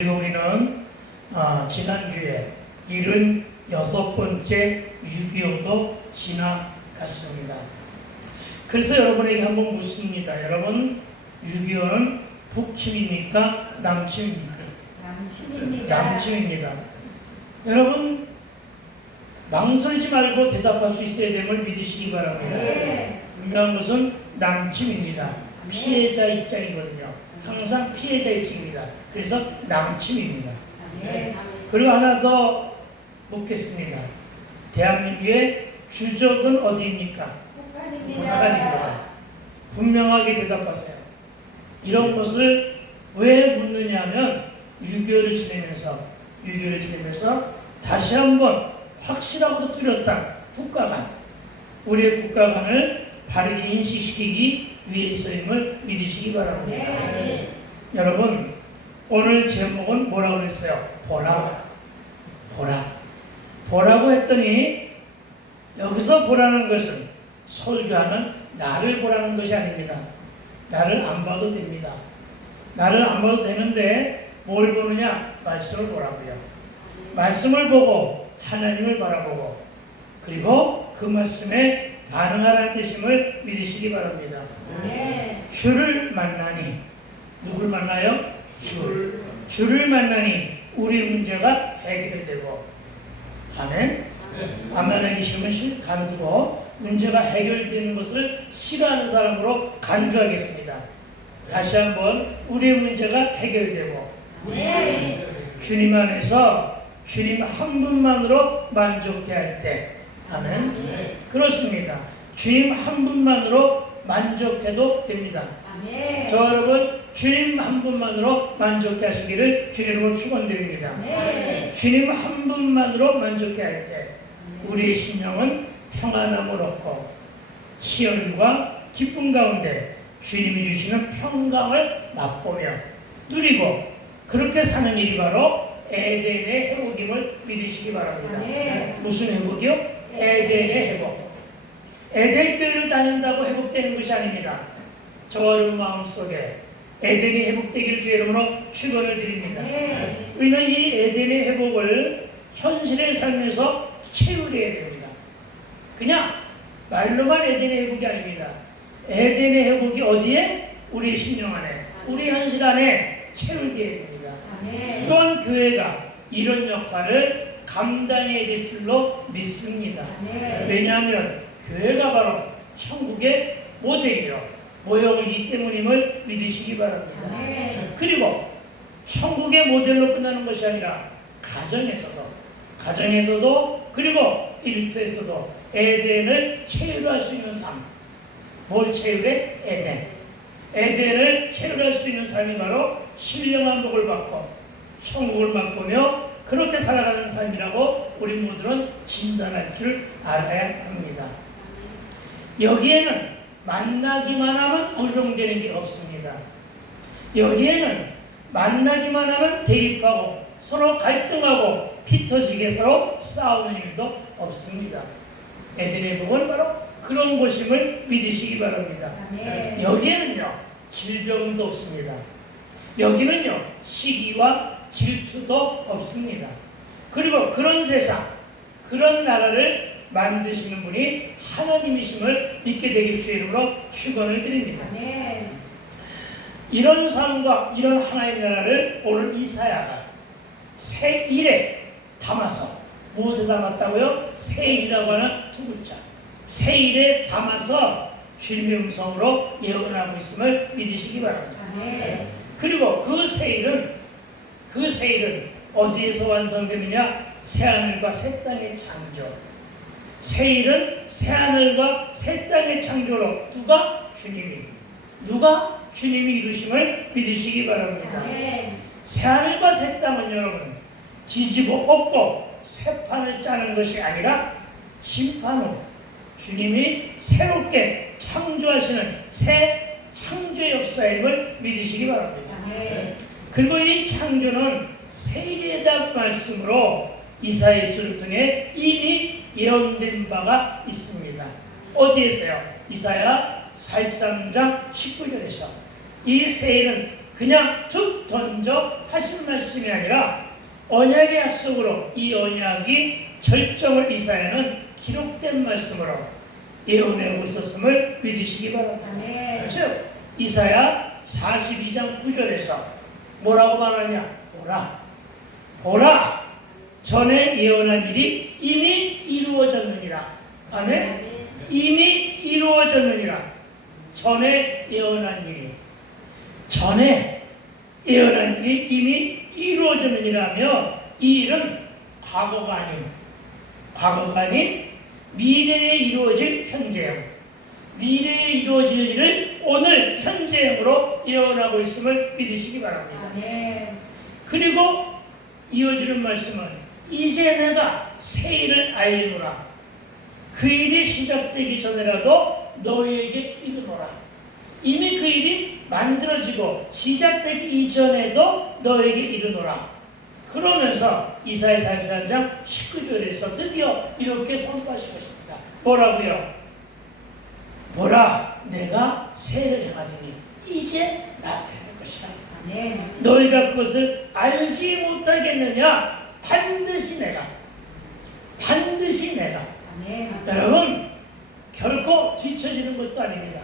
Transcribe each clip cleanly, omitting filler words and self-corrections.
우리는 지난주에 76번째 6.25도 지나갔습니다. 그래서 여러분에게 한번 묻습니다. 여러분, 6.25는 북침입니까? 남침입니까? 남침입니다. 여러분, 망설이지 말고 대답할 수 있어야 됨을 믿으시기 바랍니다. 네. 분명한 것은 남침입니다. 피해자 입장이거든요. 항상 피해자 입장입니다. 그래서 남침입니다. 그리고 하나 더 묻겠습니다. 대한민국의 주적은 어디입니까? 북한입니다. 분명하게 대답하세요. 이런 것을 왜 묻느냐면 6.25를 지내면서 다시 한번 확실하고도 뚜렷한 국가관, 우리의 국가관을 바르게 인식시키기 위해서임을 믿으시기 바랍니다. 네. 여러분, 오늘 제목은 뭐라고 그랬어요? 보라고 했더니 여기서 보라는 것은 설교하는 나를 보라는 것이 아닙니다. 나를 안 봐도 됩니다. 나를 안 봐도 되는데 뭘 보느냐? 말씀을 보라고요. 말씀을 보고 하나님을 바라보고 그리고 그 말씀에 반응하라는 뜻임을 믿으시기 바랍니다. 주를 만나니 누굴 만나요? 주를 만나니 우리 문제가 해결되고 아멘. 안 만나기 싫으면 간두고 문제가 해결되는 것을 싫어하는 사람으로 간주하겠습니다. 다시 한번 우리의 문제가 해결되고 주님 안에서 주님 한 분만으로 만족해 할 때 아멘. 그렇습니다. 주님 한 분만으로 만족해도 됩니다. 저 여러분 주님 한 분만으로 만족해 하시기를 주님으로 축원드립니다. 주님 한 분만으로 만족해 할 때 우리의 심령은 평안함을 얻고 시험과 기쁨 가운데 주님이 주시는 평강을 맛보며 누리고 그렇게 사는 일이 바로 에덴의 회복임을 믿으시기 바랍니다. 무슨 회복이요? 에덴의 회복. 에덴 교회를 다닌다고 회복되는 것이 아닙니다. 저와 여러분 마음속에 에덴이 회복되기를 주의 이름으로 축원을 드립니다. 우리는 이 에덴의 회복을 현실의 삶에서 채우려야 됩니다. 그냥 말로만 에덴의 회복이 아닙니다. 에덴의 회복이 어디에? 우리 심령 안에, 우리 현실 안에 채우려야 됩니다. 또한 교회가 이런 역할을 감당해야 될 줄로 믿습니다. 왜냐하면 교회가 바로 천국의 모델이요 모형이기 때문임을 믿으시기 바랍니다. 그리고 천국의 모델로 끝나는 것이 아니라 가정에서도 그리고 일터에서도 에덴을 체류할 수 있는 삶. 뭘 체류해? 에덴을 체류할 수 있는 삶이 바로 신령한 복을 받고 천국을 맛보며 그렇게 살아가는 삶이라고 우리 모두는 진단할 줄 알아야 합니다. 여기에는 만나기만 하면 의존되는 게 없습니다. 여기에는 만나기만 하면 대립하고 서로 갈등하고 피 터지게 서로 싸우는 일도 없습니다. 에덴의 복은 바로 그런 곳임을 믿으시기 바랍니다. 여기에는요 질병도 없습니다. 여기는요 시기와 질투도 없습니다. 그리고 그런 세상, 그런 나라를 만드시는 분이 하나님이심을 믿게 되기를 주의 이름으로 축원을 드립니다. 이런 삶과 이런 하나님의 나라를 오늘 이사야가 새 일에 담아서 무엇에 담았다고요? 새 일이라고 하는 두 글자. 새 일에 담아서 주님의 음성으로 예언하고 있음을 믿으시기 바랍니다. 그리고 그 새 일은 어디에서 완성되느냐? 새하늘과 새 땅의 창조. 새 일은 새하늘과 새 땅의 창조로 누가? 주님이 이루심을 믿으시기 바랍니다. 새하늘과 새 땅은 여러분 뒤집어 엎고 새 판을 짜는 것이 아니라 심판 후 주님이 새롭게 창조하시는 새 창조 역사임을 믿으시기 바랍니다. 그리고 이 창조는 새 일에 대한 말씀으로 이사야 입술을 통해 이미 예언된 바가 있습니다. 어디에서요? 이사야 43장 19절에서 이 새 일은 그냥 툭 던져 하신 말씀이 아니라 언약의 약속으로 이 언약이 절정을 이사야는 기록된 말씀으로 예언하고 있었음을 믿으시기 바랍니다. 즉 이사야 42장 9절에서 뭐라고 말하냐? 보라 전에 예언한 일이 이미 이루어졌느니라. 아멘. 이미 이루어졌느니라. 전에 예언한 일이 이미 이루어졌느니라며 이 일은 과거가 아닌 미래에 이루어질 현재형, 미래에 이루어질 일을 오늘 현재형으로 예언하고 있음을 믿으시기 바랍니다. 그리고 이어지는 말씀은 이제 내가 새 일을 알리노라. 그 일이 시작되기 전에라도 너희에게 이르노라. 이미 그 일이 만들어지고 시작되기 이전에도 너에게 이르노라. 그러면서 이사야 43장 19절에서 드디어 이렇게 선포하신 것입니다. 뭐라고요? 보라, 내가 새해를 행하더니 이제 나타날 것이라. 너희가 그것을 알지 못하겠느냐? 반드시 내가. 여러분, 결코 뒤처지는 것도 아닙니다.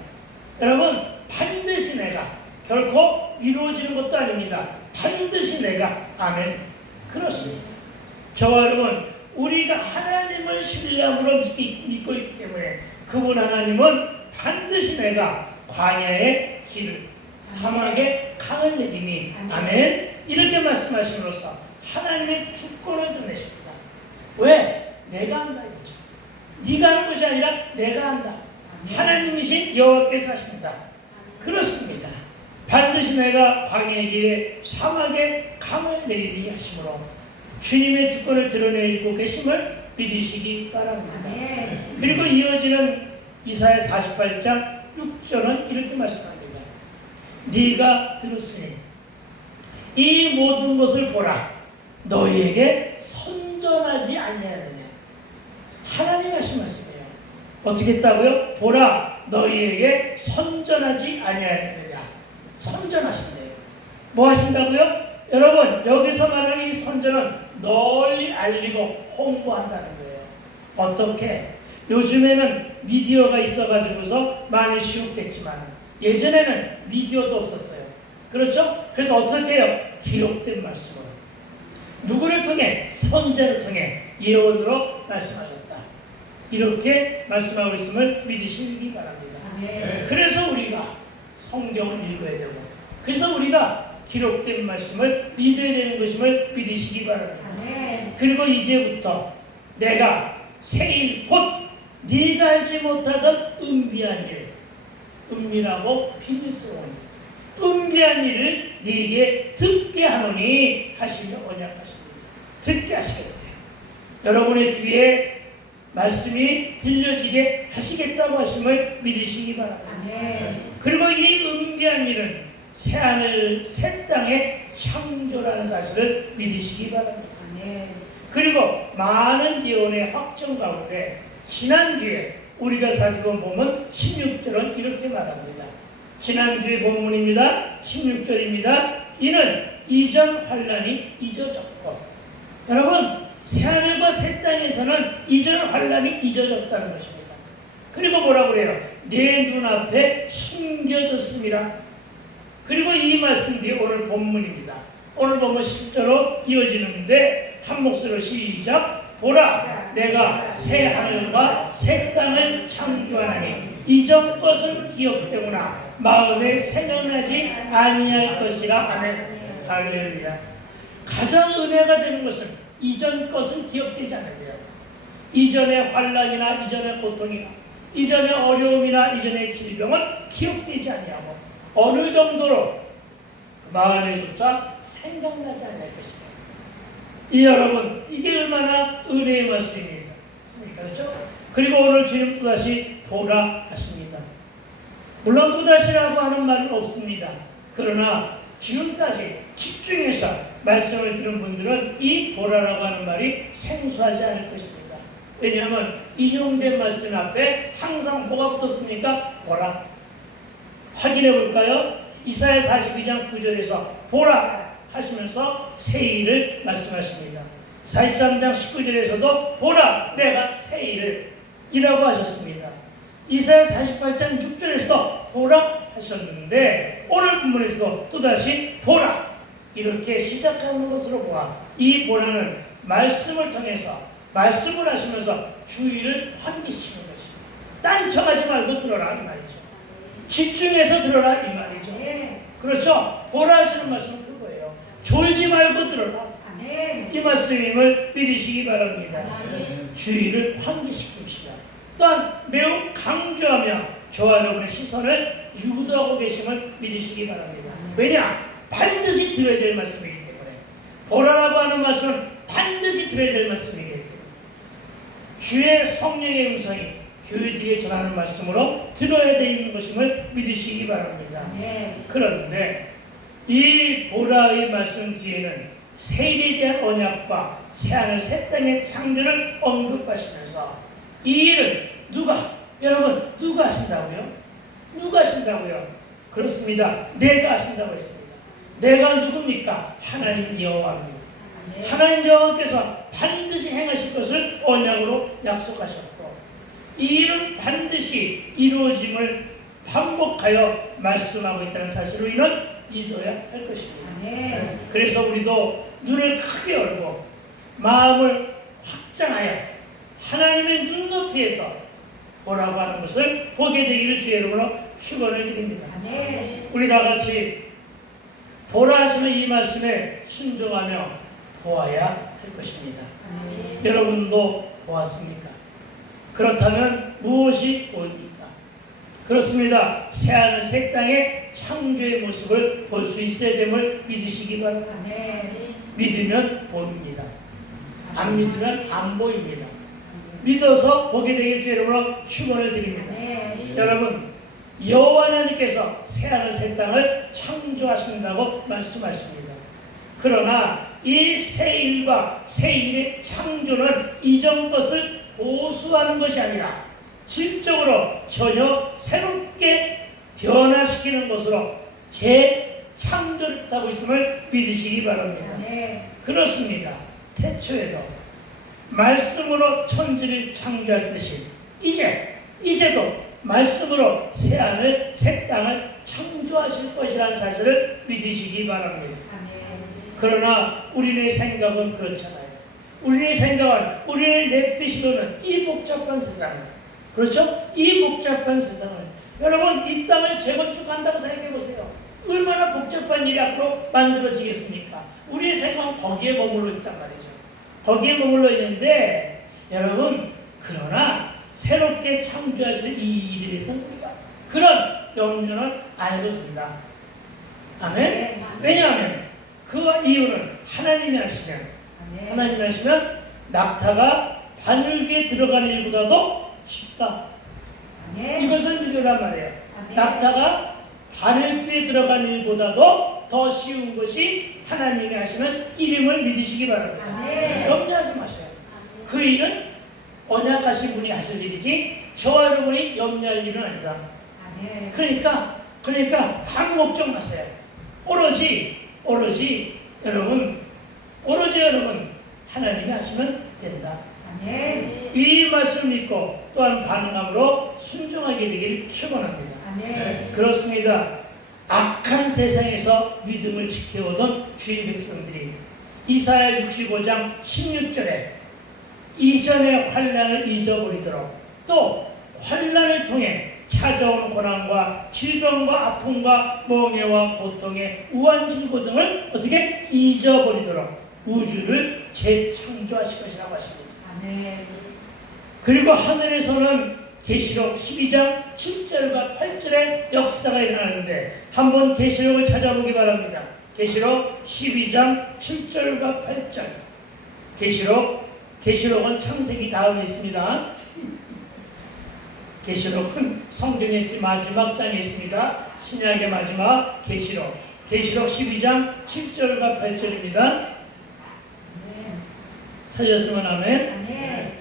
여러분, 반드시 내가. 결코 이루어지는 것도 아닙니다. 반드시 내가. 아멘. 그렇습니다. 저와 여러분, 우리가 하나님을 신뢰함으로 믿고 있기 때문에 그분 하나님은 반드시 내가 광야의 길을, 사막의 강을 내리니. 아멘. 이렇게 말씀하심으로써 하나님의 주권을 드러내십니다. 왜? 내가 한다 이거죠. 네가 하는 것이 아니라 내가 한다. 하나님이신 여호와께서 하신다. 그렇습니다. 반드시 내가 광야의 길에 사막에 강을 내리리 하심으로 주님의 주권을 드러내고 계심을 믿으시기 바랍니다. 그리고 이어지는 이사야 48장 6절은 이렇게 말씀합니다. 네가 들었으니 이 모든 것을 보라. 너희에게 선전하지 아니하느냐. 하나님 하신 말씀이에요. 어떻게 했다고요? 보라, 너희에게 선전하지 아니하느냐. 선전하신대요. 뭐 하신다고요? 여러분, 여기서 말하는 이 선전은 널리 알리고 홍보한다는 거예요. 어떻게? 요즘에는 미디어가 있어가지고서 많이 쉬웠겠지만 예전에는 미디어도 없었어요. 그렇죠? 그래서 어떻게 해요? 기록된 말씀으로. 누구를 통해? 선지자를 통해 예언으로 말씀하셨다. 이렇게 말씀하고 있음을 믿으시기 바랍니다. 그래서 우리가 성경을 읽어야 되고, 그래서 우리가 기록된 말씀을 믿어야 되는 것임을 믿으시기 바랍니다. 그리고 이제부터 내가 새일 곧 네가 알지 못하던 은비한 일, 은밀하고 비밀스러운 일, 은비한 일을 네게 듣게 하노니 하시며 언약하십니다. 듣게 하시겠대요. 여러분의 귀에 말씀이 들려지게 하시겠다고 하심을 믿으시기 바랍니다. 그리고 이 은비한 일은 새하늘 새 땅의 창조라는 사실을 믿으시기 바랍니다. 그리고 많은 예언의 확정 가운데 지난주에 우리가 살펴본 본문 16절은 이렇게 말합니다. 지난주의 본문입니다. 16절입니다. 이는 이전 환란이 잊어졌고, 여러분, 새하늘과 새 땅에서는 이전 환란이 잊어졌다는 것입니다. 그리고 뭐라고 그래요? 내 눈앞에 숨겨졌습니다. 그리고 이 말씀 뒤에 오늘 본문입니다. 오늘 본문 10절로 이어지는데 한 목소리로 시작. 보라, 내가 새 하늘과 새 땅을 창조하나니 이전 것은 기억되구나. 마음에 생각나지 아니할 것이라. 아멘. 할렐루야. 가장 은혜가 되는 것은 이전 것은 기억되지 않는데요. 이전의 환난이나 이전의 고통이나 이전의 어려움이나 이전의 질병은 기억되지 아니하고 어느 정도로 마음에조차 생각나지 않을 것이다. 이 여러분, 이게 얼마나 은혜의 말씀입니까? 그렇죠? 그리고 오늘 주님 또다시 보라 하십니다. 물론 또다시라고 하는 말은 없습니다. 그러나 지금까지 집중해서 말씀을 들은 분들은 이 보라라고 하는 말이 생소하지 않을 것입니다. 왜냐하면 인용된 말씀 앞에 항상 뭐가 붙었습니까? 보라. 확인해 볼까요? 이사야 42장 9절에서 보라 하시면서 새 일을 말씀하십니다. 43장 19절에서도 보라 내가 새 일을 이라고 하셨습니다. 이사야 48장 6절에서도 보라 하셨는데 오늘 본문에서도 또다시 보라 이렇게 시작하는 것으로 보아 이 보라는 말씀을 통해서 말씀을 하시면서 주의를 환기시키는 것입니다. 딴청하지 말고 들어라 이 말이죠. 집중해서 들어라 이 말이죠. 그렇죠? 보라 하시는 말씀은 그거예요. 졸지 말고 들어라. 이 말씀임을 믿으시기 바랍니다. 주의를 환기시킵시다. 또한 매우 강조하며 저와 여러분의 시선을 유도하고 계심을 믿으시기 바랍니다. 왜냐? 반드시 들어야 될 말씀이기 때문에. 보라라고 하는 말씀은 반드시 들어야 될 말씀이기 때문에. 주의 성령의 음성이 교회 뒤에 전하는 말씀으로 들어야 되어 있는 것임을 믿으시기 바랍니다. 그런데 이 보라의 말씀 뒤에는 새 일에 대한 언약과 새하늘 새 땅의 창조를 언급하시면서 이 일을 여러분 누가 하신다고요? 누가 하신다고요? 그렇습니다. 내가 하신다고 했습니다. 내가 누굽니까? 하나님 여호와입니다. 하나님 여호와께서 반드시 행하실 것을 언약으로 약속하셨고 이 일은 반드시 이루어짐을 반복하여 말씀하고 있다는 사실로 인한 믿어야 할 것입니다. 그래서 우리도 눈을 크게 열고 마음을 확장하여 하나님의 눈높이에서 보라고 하는 것을 보게 되기를 주의 이름으로 축원을 드립니다. 우리 다 같이 보라 하시는 이 말씀에 순종하며 보아야 할 것입니다. 여러분도 보았습니까? 그렇다면 무엇이 보입니까? 그렇습니다. 새하늘 새 땅의 창조의 모습을 볼 수 있어야 됨을 믿으시기 바랍니다. 믿으면 보입니다. 안 믿으면 안 보입니다. 믿어서 보게 되길 주의 이름으로 축원을 드립니다. 여러분 여호와 하나님께서 새하늘 새 땅을 창조하신다고 말씀하십니다. 그러나 이 새 일과 새 일의 창조는 이전 것을 보수하는 것이 아니라 질적으로 전혀 새롭게 변화시키는 것으로 재창조를 하고 있음을 믿으시기 바랍니다. 그렇습니다. 태초에도 말씀으로 천지를 창조하듯이 이제도 말씀으로 새하늘 새 땅을 창조하실 것이라는 사실을 믿으시기 바랍니다. 그러나 우리의 생각은 그렇잖아요. 우리의 생각은 우리의 내피시로는 이 복잡한 세상을 그렇죠? 이 복잡한 세상을 여러분 이 땅을 재건축한다고 생각해 보세요. 얼마나 복잡한 일이 앞으로 만들어지겠습니까? 우리의 생각은 거기에 머물러 있단 말이죠. 거기에 머물러 있는데 여러분 그러나 새롭게 창조하실 이 일에 대해서 우리가 그런 염려는 안 해도 된다. 아멘? 왜냐하면 그 이유는 하나님이 하시면 낙타가 바늘귀에 들어가는 일보다도 쉽다. 이것을 믿으란 말이에요. 낙타가 바늘귀에 들어가는 일보다도 더 쉬운 것이 하나님이 하시는 일임을 믿으시기 바랍니다. 염려하지 마세요. 그 일은 언약하신 분이 하실 일이지 저와 여러분이 염려할 일은 아니다. 그러니까 아무 걱정 마세요. 오로지 여러분 하나님이 하시면 된다. 이 말씀 믿고 또한 반응함으로 순종하게 되기를 축원합니다. 그렇습니다. 악한 세상에서 믿음을 지켜오던 주의 백성들이 이사야 65장 16절에 이전의 환난을 잊어버리도록 또 환난을 통해 찾아온 고난과 질병과 아픔과 멍해와 고통의 우환질고 등을 어떻게 잊어버리도록 우주를 재창조하실 것이라고 하십니다. 그리고 하늘에서는 계시록 12장 7절과 8절의 역사가 일어나는데 한번 계시록을 찾아보기 바랍니다. 계시록 12장 7절과 8절. 계시록은 창세기 다음에 있습니다. 계시록은 성경의 마지막 장에 있습니다. 신약의 마지막 계시록 12장 7절과 8절입니다. 찾으셨으면 아멘.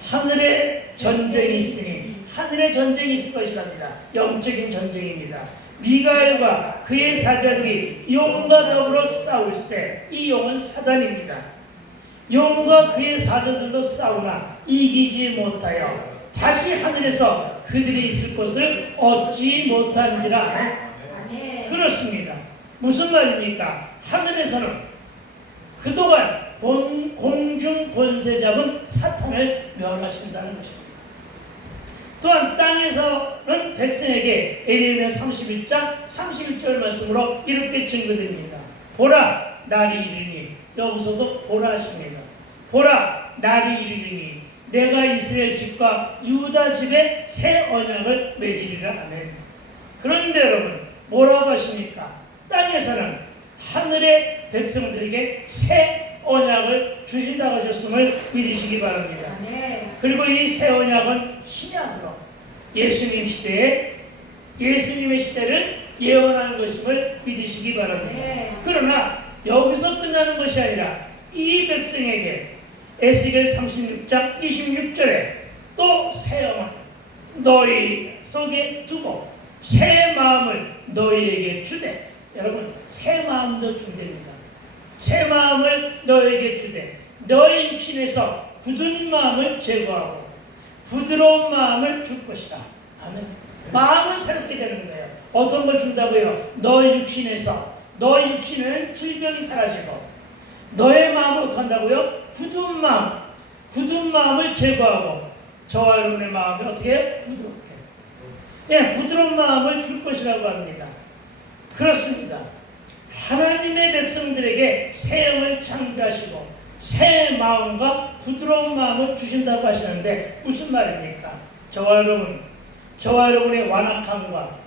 하늘에 전쟁이 있으니 하늘에 전쟁이 있을 것이랍니다. 영적인 전쟁입니다. 미가엘과 그의 사자들이 용과 더불어 싸울세. 이 용은 사단입니다. 용과 그의 사자들도 싸우나 이기지 못하여 다시 하늘에서 그들이 있을 곳을 얻지 못한지라. 그렇습니다. 무슨 말입니까? 하늘에서는 그동안 공중 권세 잡은 사탄을 멸하신다는 것입니다. 또한 땅에서는 백성에게 에레미야 31장 31절 말씀으로 이렇게 증거됩니다. 보라, 날이 이르니. 여기서도 보라 하십니다. 보라, 날이 이르니 내가 이스라엘 집과 유다 집에 새 언약을 맺으리라. 아멘. 그런데 여러분, 뭐라고 하십니까? 땅에서는 하늘의 백성들에게 새 언약을 주신다고 하셨음을 믿으시기 바랍니다. 그리고 이 새 언약은 신약으로 예수님의 시대를 예언한 것임을 믿으시기 바랍니다. 그러나 여기서 끝나는 것이 아니라 이 백성에게 에스겔 36장 26절에 또 새 영을 너희 속에 두고 새 마음을 너희에게 주되. 여러분, 새 마음도 준답니다. 새 마음을 너희에게 주되 너희 육신에서 굳은 마음을 제거하고 부드러운 마음을 줄 것이다. 아멘. 마음을 새롭게 되는 거예요. 어떤 걸 준다고요? 너희 육신에서. 너희 육신은 질병이 사라지고 너의 마음을 어떻게 한다고요? 굳은 마음을 제거하고 저와 여러분의 마음을 어떻게 해요? 부드럽게. 예, 부드러운 마음을 줄 것이라고 합니다. 그렇습니다. 하나님의 백성들에게 새 영을 창조하시고 새 마음과 부드러운 마음을 주신다고 하시는데 무슨 말입니까? 저와 여러분의 완악함과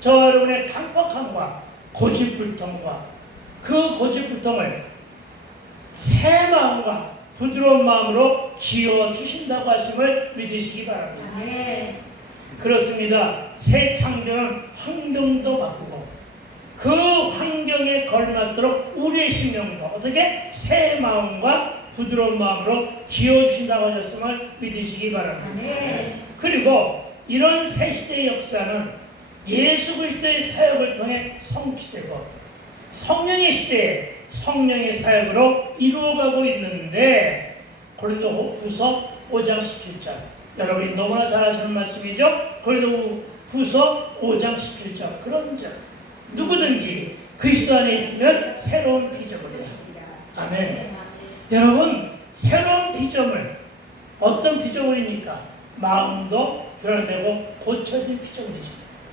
저와 여러분의 강팍함과 고집불통과 그 고집불통을 새 마음과 부드러운 마음으로 지어주신다고 하심을 믿으시기 바랍니다. 그렇습니다. 새 창조는 환경도 바꾸고 그 환경에 걸맞도록 우리의 심령도 어떻게 새 마음과 부드러운 마음으로 지어주신다고 하셨음을 믿으시기 바랍니다. 그리고 이런 새 시대의 역사는 예수 그리스도의 사역을 통해 성취되고 성령의 시대에 성령의 사역으로 이루어가고 있는데 고린도후서 5장 17절 여러분이 너무나 잘 아시는 말씀이죠. 고린도후서 5장 17절 그런즉 누구든지 그리스도 안에 있으면 새로운 피조물이야. 아멘. 여러분, 새로운 피조물 어떤 피조물입니까? 마음도 변화되고 고쳐진 피조물이죠.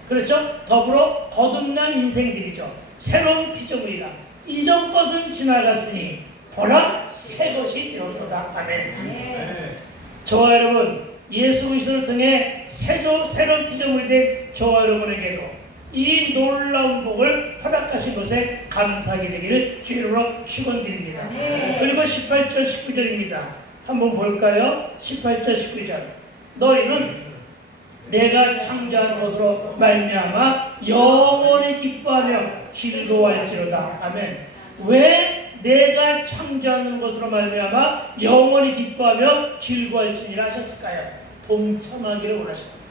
그렇죠? 더불어 거듭난 인생들이죠. 새로운 피조물이라. 이전 것은 지나갔으니 보라 새 것이 되었도다. 아멘. 저와 여러분, 예수 그리스도를 통해 새로운 피조물이 된 저와 여러분에게도 이 놀라운 복을 허락하신 것에 감사하게 되기를 주의로 축원드립니다. 그리고 18절 19절입니다. 한번 볼까요? 18절 19절 너희는 내가 창조한 것으로 말미암아 영원히 기뻐하며 즐거워할지로다. 아멘. 왜 내가 창조하는 것으로 말미암아 영원히 기뻐하며 즐거워할지니라 하셨을까요? 동참하기를 원하십니다.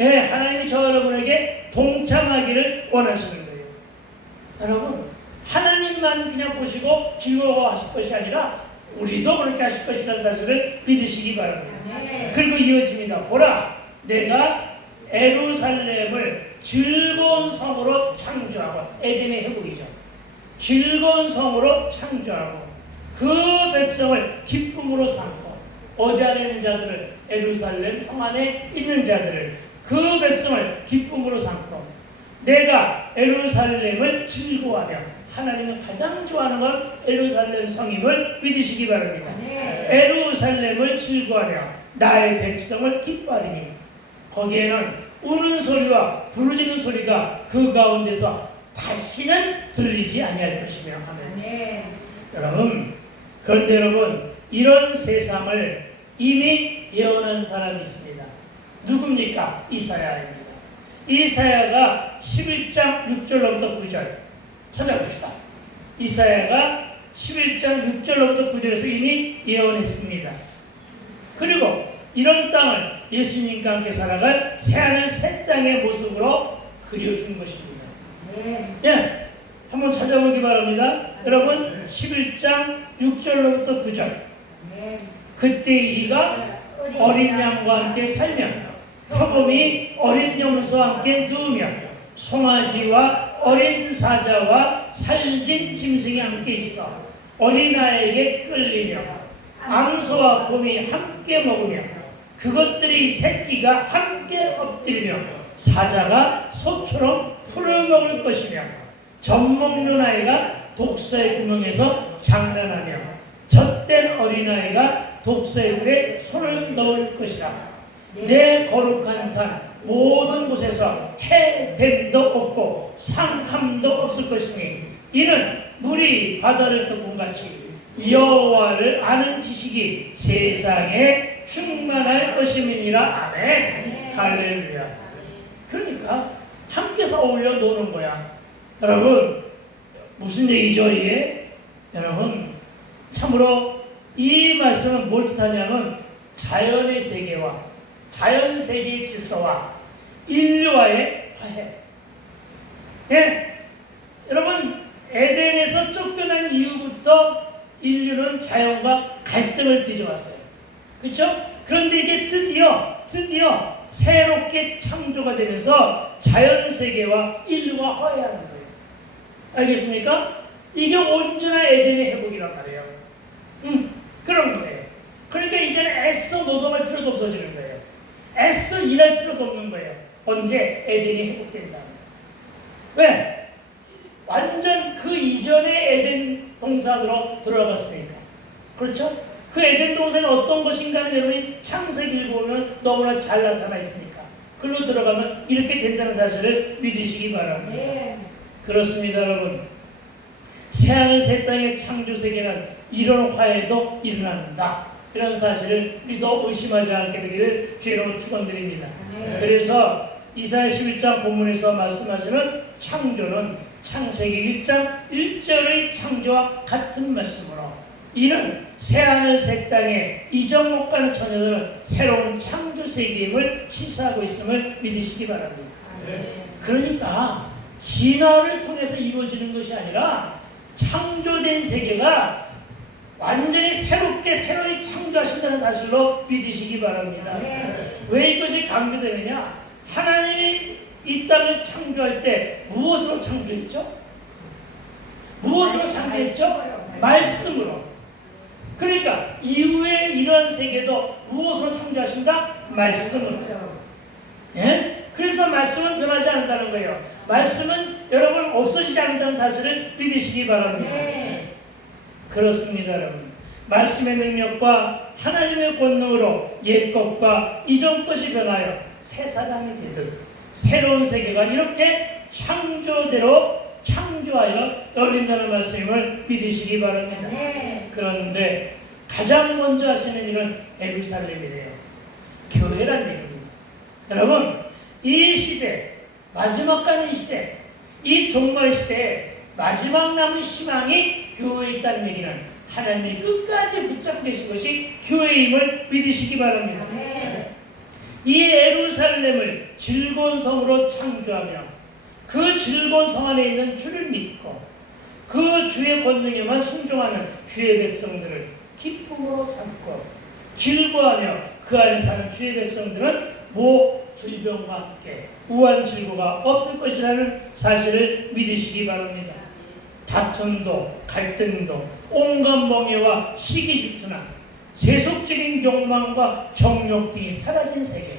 예, 하나님이 저 여러분에게 동참하기를 원하시는 거예요. 여러분, 하나님만 그냥 보시고 즐거워하실 것이 아니라 우리도 그렇게 하실 것이라는 사실을 믿으시기 바랍니다. 그리고 이어집니다. 보라, 내가 예루살렘을 즐거운 성으로 창조하고 에덴의 회복이죠. 즐거운 성으로 창조하고 그 백성을 기쁨으로 삼고 어디 안에 있는 자들을 예루살렘 성 안에 있는 자들을 그 백성을 기쁨으로 삼고 내가 예루살렘을 즐거워하며 하나님은 가장 좋아하는 건 예루살렘 성임을 믿으시기 바랍니다. 예루살렘을 즐거워하며 나의 백성을 기뻐하리니 거기에는 우는 소리와 부르짖는 소리가 그 가운데서 다시는 들리지 아니할 것이며. 아멘. 여러분, 그런데 여러분, 이런 세상을 이미 예언한 사람이 있습니다. 누굽니까? 이사야입니다. 이사야가 11장 6절로부터 9절 찾아봅시다. 이사야가 11장 6절로부터 9절에서 이미 예언했습니다. 그리고 이런 땅을 예수님과 함께 살아갈 새하늘 새 땅의 모습으로 그려준 것입니다. 네. 예, 한번 찾아보기 바랍니다. 여러분 11장 6절로부터 9절. 네. 그때 이리가 어린 양과 함께 살며 표범이 어린 염소와 함께 누우며 송아지와 어린 사자와 살진 짐승이 함께 있어 어린아이에게 끌리며 암소와 곰이 함께 먹으며 그것들이 새끼가 함께 엎드리며 사자가 소처럼 풀을 먹을 것이며 젖 먹는 아이가 독사의 구멍에서 장난하며 젖된 어린아이가 독사의 물에 손을 넣을 것이라. 내 거룩한 산 모든 곳에서 해됨도 없고 상함도 없을 것이니 이는 물이 바다를 덮은 같이 여호와를 아는 지식이 세상에 충만할 것임이니라. 아멘. 할렐루야. 그러니까 함께서 어울려 노는 거야. 여러분 무슨 얘기죠 이게? 여러분 참으로 이 말씀은 뭘 뜻하냐면 자연의 세계와 자연 세계의 질서와 인류와의 화해. 예? 여러분 에덴에서 쫓겨난 이후부터 인류는 자연과 갈등을 빚어왔어요. 그렇죠? 그런데 이제 드디어 새롭게 창조가 되면서 자연 세계와 인류가 화해하는 거예요. 알겠습니까? 이게 온전한 에덴의 회복이란 말이에요. 그런 거예요. 그러니까 이제는 애써 노동할 필요도 없어지는 거예요. 애써 일할 필요도 없는 거예요. 언제? 에덴이 회복된다. 왜? 완전 그 이전의 에덴 동산으로 들어갔으니까. 그렇죠? 그 에덴 동산은 어떤 것인가는 여러분이 창세기 읽어보면 너무나 잘 나타나 있으니까. 글로 들어가면 이렇게 된다는 사실을 믿으시기 바랍니다. 네. 그렇습니다, 여러분. 새하늘 새 땅의 창조 세계는 이런 화해도 일어난다. 이런 사실을 믿어 의심하지 않게 되기를 주의로 축원드립니다. 네. 그래서 이사야 11장 본문에서 말씀하시는 창조는 창세기 1장 1절의 창조와 같은 말씀으로 이는 새하늘 새 땅에 이전 못 가는 처녀들은 새로운 창조 세계임을 시사하고 있음을 믿으시기 바랍니다. 네. 그러니까 진화를 통해서 이루어지는 것이 아니라 창조된 세계가 완전히 새로이 창조하신다는 사실로 믿으시기 바랍니다. 네. 왜 이것이 강조되느냐? 하나님이 이 땅을 창조할 때 무엇으로 창조했죠? 무엇으로 창조했죠? 말씀으로. 그러니까 이후에 이러한 세계도 무엇으로 창조하신다? 말씀으로. 예? 그래서 말씀은 변하지 않는다는 거예요. 말씀은 여러분 없어지지 않는다는 사실을 믿으시기 바랍니다. 네. 그렇습니다, 여러분. 말씀의 능력과 하나님의 권능으로 옛 것과 이전 것이 변하여 새 사람이 되듯 새로운 세계가 이렇게 창조대로 창조하여 열린다는 말씀을 믿으시기 바랍니다. 네. 그런데 가장 먼저 하시는 일은 예루살렘이래요. 교회란 얘기입니다. 여러분, 이 시대, 마지막 가는 이 시대, 이 종말 시대에 마지막 남은 희망이 교회에 있다는 얘기는 하나님이 끝까지 붙잡고 계신 것이 교회임을 믿으시기 바랍니다. 네. 이 예루살렘을 즐거운 성으로 창조하며 그 즐거운 성 안에 있는 주를 믿고 그 주의 권능에만 순종하는 주의 백성들을 기쁨으로 삼고 즐거워하며 그 안에 사는 주의 백성들은 질병과 함께 우한 질고가 없을 것이라는 사실을 믿으시기 바랍니다. 다툼도 갈등도 온갖 멍해와 시기주투나 세속적인 욕망과 정욕 등이 사라진 세계,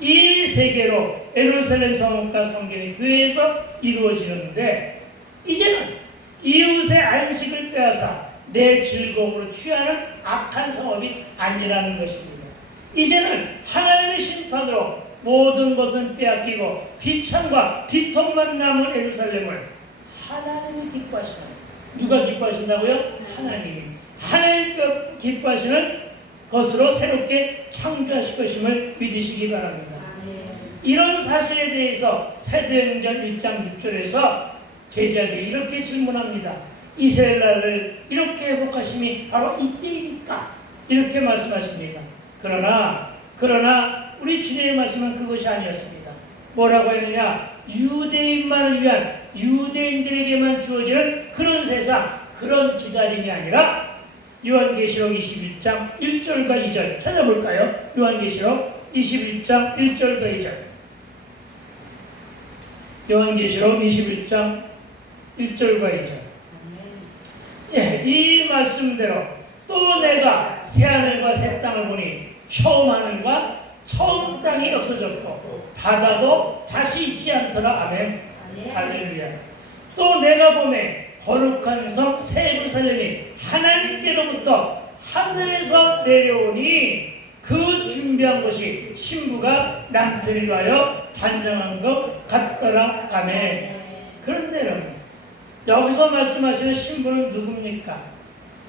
이 세계로 예루살렘 성읍과 성전의 교회에서 이루어지는데 이제는 이웃의 안식을 빼앗아 내 즐거움으로 취하는 악한 성업이 아니라는 것입니다. 이제는 하나님의 심판으로 모든 것은 빼앗기고 비천과 비통만 남은 예루살렘을 하나님이 기뻐하시는, 누가 기뻐하신다고요? 하나님이. 하나님 기뻐하시는 것으로 새롭게 창조하실 것임을 믿으시기 바랍니다. 이런 사실에 대해서 사도행전 1장 6절에서 제자들이 이렇게 질문합니다. 이스라엘 나라를 이렇게 회복하심이 바로 이때입니까? 이렇게 말씀하십니다. 그러나 우리 주님의 말씀은 그것이 아니었습니다. 뭐라고 했느냐? 유대인만을 위한 유대인들에게만 주어지는 그런 세상, 그런 기다림이 아니라 요한계시록 21장 1절과 2절 찾아볼까요? 요한계시록 21장 1절과 2절. 요한계시록 21장 1절과 2절. 예, 이 말씀대로 또 내가 새하늘과 새 땅을 보니 처음 하늘과 처음 땅이 없어졌고 바다도 다시 있지 않더라. 아멘. 할렐루야. 또 내가 보매 거룩한 성 새 예루살렘이 하나님께로부터 하늘에서 내려오니 그 준비한 것이 신부가 남편을 위하여 단장한 것 같더라. 아멘. 그런데 여러분, 여기서 말씀하시는 신부는 누굽니까?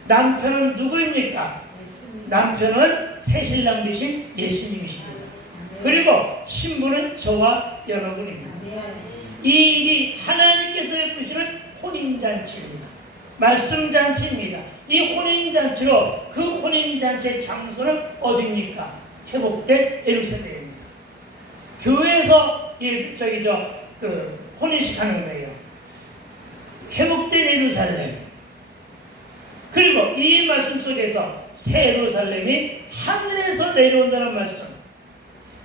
남편은 누구입니까? 남편은 새신랑 되신 예수님이십니다. 그리고 신부는 저와 여러분입니다. 이 일이 하나님께서 베푸시는 혼인잔치입니다. 말씀잔치입니다. 이 혼인잔치로 그 혼인잔치의 장소는 어디입니까? 회복된 예루살렘입니다. 교회에서 혼인식 하는 거예요. 회복된 예루살렘. 그리고 이 말씀 속에서 새 예루살렘이 하늘에서 내려온다는 말씀.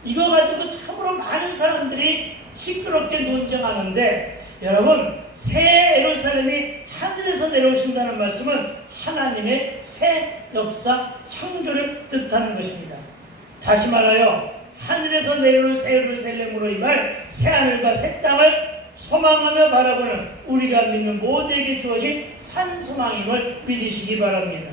이거 가지고 참으로 많은 사람들이 시끄럽게 논쟁하는데, 여러분, 새 예루살렘이 하늘에서 내려오신다는 말씀은 하나님의 새 역사 창조를 뜻하는 것입니다. 다시 말하여 하늘에서 내려오는 새 예루살렘으로 임할 새 하늘과 새 땅을 소망하며 바라보는 우리가 믿는 모두에게 주어진 산소망임을 믿으시기 바랍니다.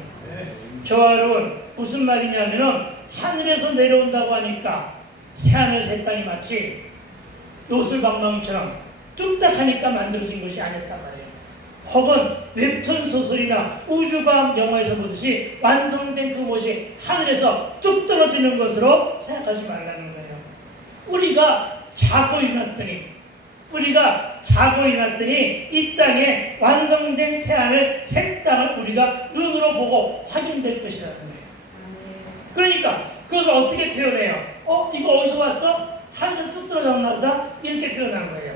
저와 여러분, 무슨 말이냐면은 하늘에서 내려온다고 하니까 새하늘 새 땅이 마치 요술방망이처럼 뚝딱하니까 만들어진 것이 아니었단 말이에요. 혹은 웹툰 소설이나 우주과학 영화에서 보듯이 완성된 그것이 하늘에서 뚝 떨어지는 것으로 생각하지 말라는 거예요. 우리가 자고 일어났더니 이 땅에 완성된 새하늘 새 땅을 우리가 눈으로 보고 확인될 것이라는 거예요. 그러니까 그것을 어떻게 표현해요? 이거 어디서 왔어? 하늘에서 뚝 떨어졌나 보다? 이렇게 표현하는 거예요.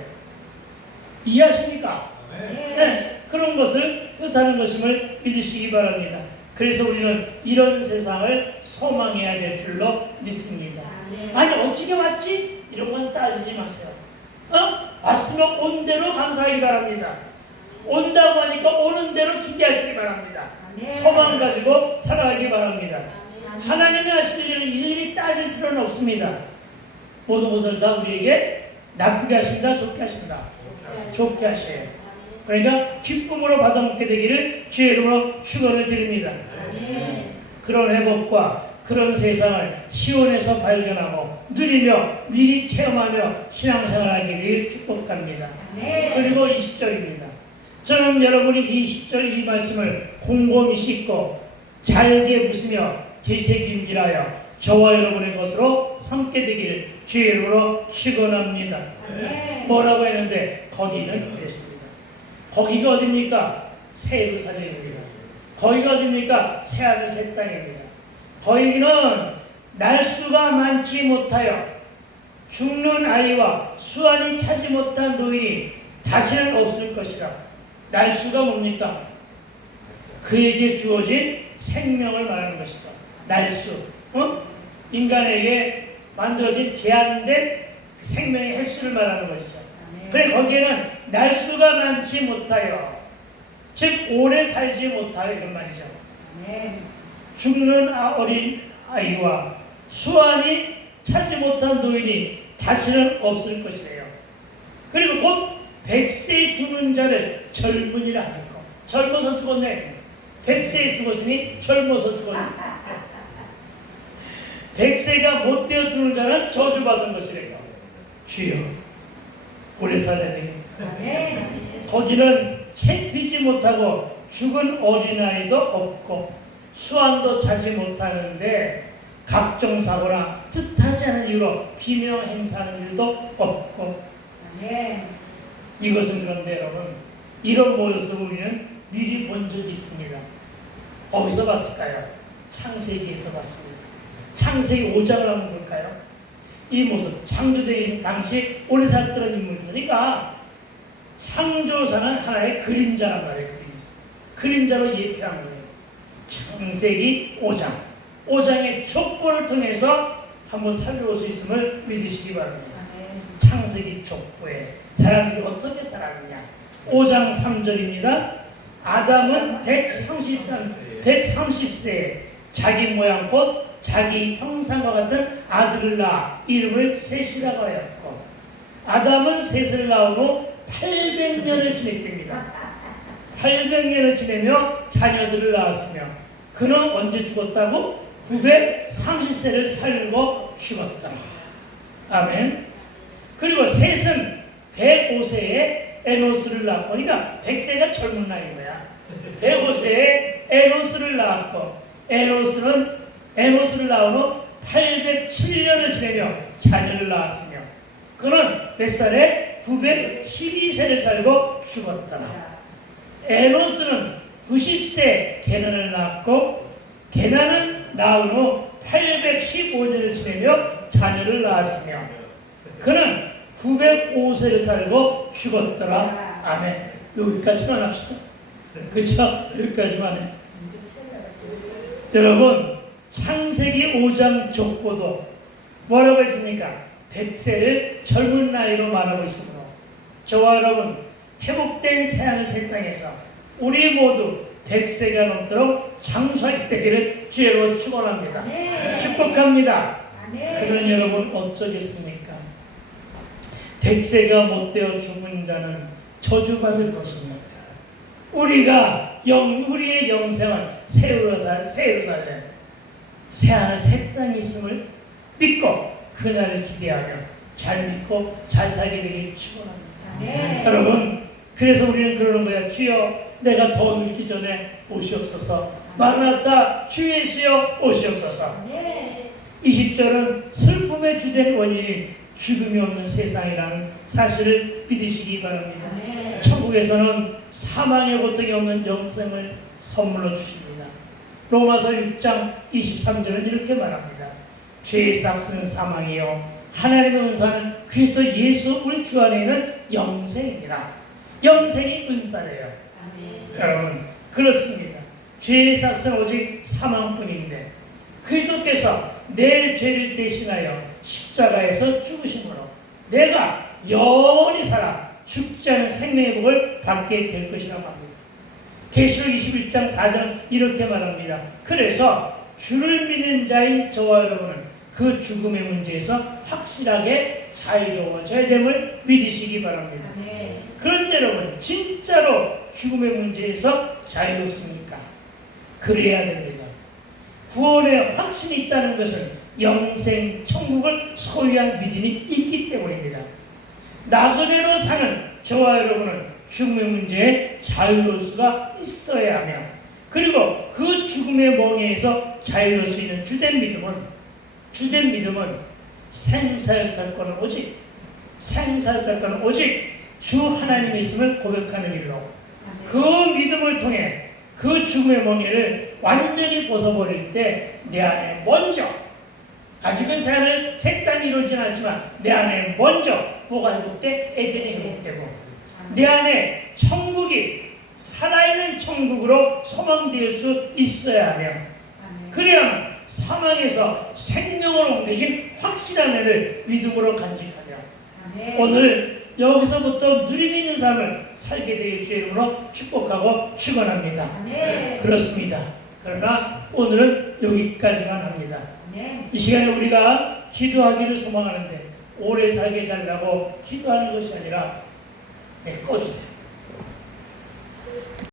이해하십니까? 네, 그런 것을 뜻하는 것임을 믿으시기 바랍니다. 그래서 우리는 이런 세상을 소망해야 될 줄로 믿습니다. 아니, 어떻게 왔지? 이런 건 따지지 마세요. 왔으면 온 대로 감사하기 바랍니다. 온다고 하니까 오는 대로 기대하시기 바랍니다. 소망 가지고 살아가기 바랍니다. 하나님이 하실 일을 일일이 따질 필요는 없습니다. 모든 것을 다 우리에게 나쁘게 하신다, 좋게 하신다. 좋게 하셔요. 그러니까 기쁨으로 받아먹게 되기를 주의 이름으로 축원을 드립니다. 그런 회복과 그런 세상을 시온에서 발견하고 누리며 미리 체험하며 신앙생활하게 되길 축복합니다. 그리고 20절입니다. 저는 여러분이 20절 이 말씀을 곰곰이 씻고 잘게 부수며 되새김질하여 저와 여러분의 것으로 삼게 되기를 주의 이름으로 축원합니다. 뭐라고 했는데 거기는 그랬습니다. 거기가 어디입니까? 새 예루살렘입니다. 거기가 어디입니까? 새 하늘 새 땅입니다. 거기는 날수가 많지 못하여 죽는 아이와 수완이 차지 못한 노인이 다시는 없을 것이라. 날수가 뭡니까? 그에게 주어진 생명을 말하는 것이다. 날수. 인간에게 만들어진 제한된 생명의 횟수를 말하는 것이죠. 그래, 거기에는 날수가 많지 못하여, 즉 오래 살지 못하여, 이런 말이죠. 죽는 어린 아이와 수완이 차지 못한 노인이 다시는 없을 것이래요. 그리고 곧 100세 죽는 자를 젊은이라 하겠고. 젊어서 죽었네. 100세에 죽었으니 젊어서 죽었네. 100세가 못 되어 죽는 자는 저주받은 것이래요. 주여, 오래 살아야 되겠네. 거기는 채 피지 못하고 죽은 어린아이도 없고 수완도 차지 못하는데 각종 사고나 뜻하지 않은 이유로 비명 행사하는 일도 없고. 이것은 그런데 여러분, 이런 모습을 우리는 미리 본 적이 있습니다. 어디서 봤을까요? 창세기에서 봤습니다. 창세기 5장을 한번 볼까요? 이 모습, 창조되기 당시 오래 살았던 인물들이니까 창조사는 하나의 그림자란 말이에요. 그림자로 예표한 거예요. 창세기 5장의 족보를 통해서 한번 살펴볼 수 있음을 믿으시기 바랍니다. 창세기 족보에 사람들이 어떻게 살았느냐. 5장 3절입니다. 아담은 130세에 자기 모양 곧 자기 형상과 같은 아들을 낳아 이름을 셋이라고 하였고, 아담은 셋을 낳은 후 800년을 지냈답니다. 800년을 지내며 자녀들을 낳았으며 그는 언제 죽었다고? 930세를 살고 죽었다. 아멘. 그리고 셋은 105세에 에노스를 낳고, 그러니까 100세가 젊은 나이인 거야. 105세에 에노스를 낳았고, 에노스를 낳은 후 807년을 지내며 자녀를 낳았으며 그는 몇 살에? 912세를 살고 죽었다. 에노스는 90세 게난을 낳았고, 게난은 낳은 후 815년을 지내며 자녀를 낳았으며 그는 905세를 살고 죽었더라. 아멘. 여기까지만 합시다. 그렇죠? 여기까지만 해. 여러분, 창세기 5장 족보도 뭐라고 했습니까? 100세를 젊은 나이로 말하고 있으므로 저와 여러분, 회복된 새하늘 새 땅에서 우리 모두 100세가 넘도록 장수하게 되기를 주의로 축원합니다. 축복합니다. 그런 여러분 어쩌겠습니까? 100세가 못되어 죽은 자는 저주받을 것입니다. 우리의 영생은 새로 살래 새하늘 새 땅이 있음을 믿고 그날을 기대하며 잘 믿고 잘 살게 되길 축원합니다. 여러분, 그래서 우리는 그러는 거야. 주여, 내가 더 늙기 전에 오시옵소서. 마라나타, 주 예수여 오시옵소서. 20절은 슬픔의 주된 원인이 죽음이 없는 세상이라는 사실을 믿으시기 바랍니다. 천국에서는 사망의 고통이 없는 영생을 선물로 주십니다. 로마서 6장 23절은 이렇게 말합니다. 죄의 삭스는 사망이요 하나님의 은사는 그리스도 예수 우리 주 안에 있는 영생이라. 영생이 은사래요. 여러분, 그렇습니다. 죄의 삭스는 오직 사망뿐인데 그리스도께서 내 죄를 대신하여 십자가에서 죽으심으로 내가 영원히 살아 죽지 않은 생명의 복을 받게 될 것이라고 합니다. 계시록 21장 4절 이렇게 말합니다. 그래서 주를 믿는 자인 저와 여러분은 그 죽음의 문제에서 확실하게 자유로워져야 됨을 믿으시기 바랍니다. 그런데 여러분, 진짜로 죽음의 문제에서 자유롭습니까? 그래야 됩니다. 구원의 확신이 있다는 것은 영생, 천국을 소유한 믿음이 있기 때문입니다. 나그네로 사는 저와 여러분은 죽음의 문제에 자유로울 수가 있어야 하며, 그리고 그 죽음의 멍에에서 자유로울 수 있는 주된 믿음은 생사의 결과는 오직 주 하나님의 있음을 고백하는 일로 그 믿음을 통해 그 죽음의 멍에를 완전히 벗어버릴 때 내 안에 먼저, 아직은 새 땅이 이루어지진 않지만 내 안에 먼저 뭐가 회복돼? 에덴이 회복되고 내 안에 천국이 살아있는 천국으로 소망될 수 있어야 하며, 그래야만 사망에서 생명으로 옮겨진 확실한 애를 믿음으로 간직하며 오늘 여기서부터 누림 있는 삶을 살게 되길 주의 이름으로 축복하고 축원합니다. 그렇습니다. 그러나 오늘은 여기까지만 합니다. 이 시간에 우리가 기도하기를 소망하는데 오래 살게 해달라고 기도하는 것이 아니라 꺼주세요.